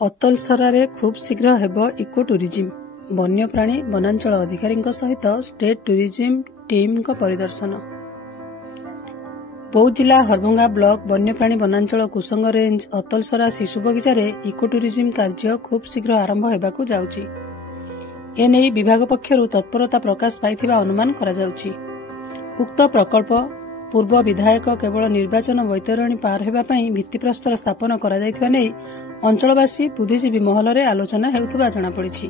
ଅତଲସରାରେ ଖୁବ୍ ଶୀଘ୍ର ହେବ ଇକୋ ଟୁରିଜିମ୍। ବନ୍ୟପ୍ରାଣୀ ବନାଞ୍ଚଳ ଅଧିକାରୀଙ୍କ ସହିତ ଷ୍ଟେଟ୍ ଟୁରିଜିମ୍ ଟିମ୍ଙ୍କ ପରିଦର୍ଶନ। ବୌଦ୍ଧ ଜିଲ୍ଲା ହରଭଙ୍ଗା ବ୍ଲକ ବନ୍ୟପ୍ରାଣୀ ବନାଞ୍ଚଳ କୁସଙ୍ଗ ରେଞ୍ଜ ଅତଲସରା ଶିଶୁ ବଗିଚାରେ ଇକୋ ଟୁରିଜିମ୍ କାର୍ଯ୍ୟ ଖୁବ୍ ଶୀଘ୍ର ଆରମ୍ଭ ହେବାକୁ ଯାଉଛି। ଏନେଇ ବିଭାଗ ପକ୍ଷରୁ ତତ୍ପରତା ପ୍ରକାଶ ପାଇଥିବା ଅନୁମାନ କରାଯାଉଛି। ଉକ୍ତ ପ୍ରକଳ୍ପ ପୂର୍ବ ବିଧାୟକ କେବଳ ନିର୍ବାଚନ ବୈତରଣୀ ପାର ହେବା ପାଇଁ ଭିତ୍ତିପ୍ରସ୍ତର ସ୍ଥାପନ କରାଯାଇଥିବା ନେଇ ଅଞ୍ଚଳବାସୀ ବୁଦ୍ଧିଜୀବୀ ମହଲରେ ଆଲୋଚନା ହେଉଥିବା ଜଣାପଡ଼ିଛି।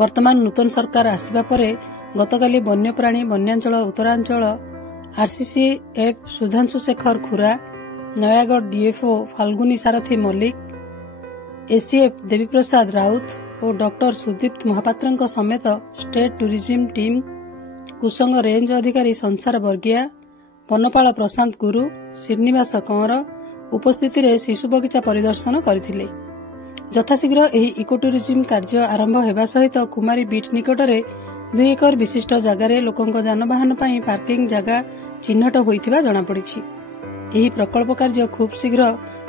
ବର୍ତ୍ତମାନ ନୂତନ ସରକାର ଆସିବା ପରେ ଗତକାଲି ବନ୍ୟପ୍ରାଣୀ ବନ୍ୟାଞ୍ଚଳ ଉତ୍ତରାଞ୍ଚଳ ଆର୍ସିସିଏଫ୍ ସୁଧାଂଶୁ ଶେଖର ଖୁରା, ନୟାଗଡ଼ ଡିଏଫ୍ଓ ଫାଲ୍ଗୁନୀ ସାରଥୀ ମଲ୍ଲିକ, ଏସିଏଫ୍ ଦେବୀପ୍ରସାଦ ରାଉତ ଓ ଡକ୍ଟର ସୁଦୀପ୍ତ ମହାପାତ୍ରଙ୍କ ସମେତ state tourism team, Kusang range ଅଧିକାରୀ ସଂସାର ବର୍ଗିଆ, ବନପାଳ ପ୍ରଶାନ୍ତ ଗୁରୁ, ଶ୍ରୀନିବାସ କଅଁର ଉପସ୍ଥିତିରେ ଶିଶୁ ବଗିଚା ପରିଦର୍ଶନ କରିଥିଲେ। ଯଥାଶୀଘ୍ର ଏହି ଇକୋ ଟୁରିଜିମ୍ କାର୍ଯ୍ୟ ଆରମ୍ଭ ହେବା ସହିତ କୁମାରୀ ବିଟ୍ ନିକଟରେ 2 ଏକର ବିଶିଷ୍ଟ ଜାଗାରେ ଲୋକଙ୍କ ଯାନବାହନ ପାଇଁ ପାର୍କିଂ ଜାଗା ଚିହ୍ନଟ ହୋଇଥିବା ଜଣାପଡ଼ିଛି। ଏହି ପ୍ରକଳ୍ପ କାର୍ଯ୍ୟ ଖୁବ୍ ଶୀଘ୍ର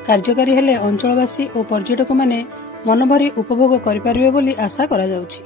କାର୍ଯ୍ୟକାରୀ ହେଲେ ଅଞ୍ଚଳବାସୀ ଓ ପର୍ଯ୍ୟଟକମାନେ ମନଭରି ଉପଭୋଗ କରିପାରିବେ ବୋଲି ଆଶା କରାଯାଉଛି।